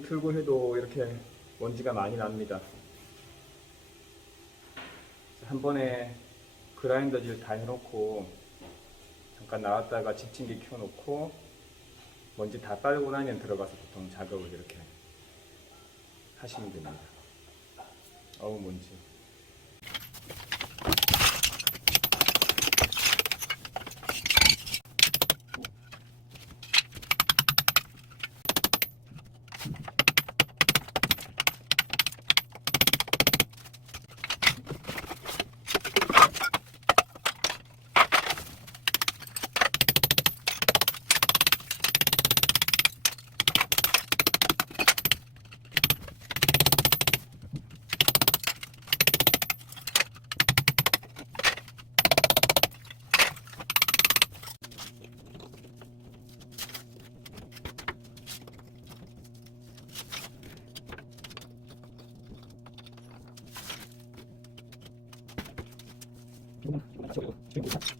풀고 해도 이렇게 먼지가 많이 납니다. 한 번에 그라인더질 다 해놓고 잠깐 나왔다가 집침기 켜놓고 먼지 다 빨고 나면 들어가서 보통 작업을 이렇게 하시면 됩니다. 어우 먼지. 조금만 조금만 다시 올리고 지금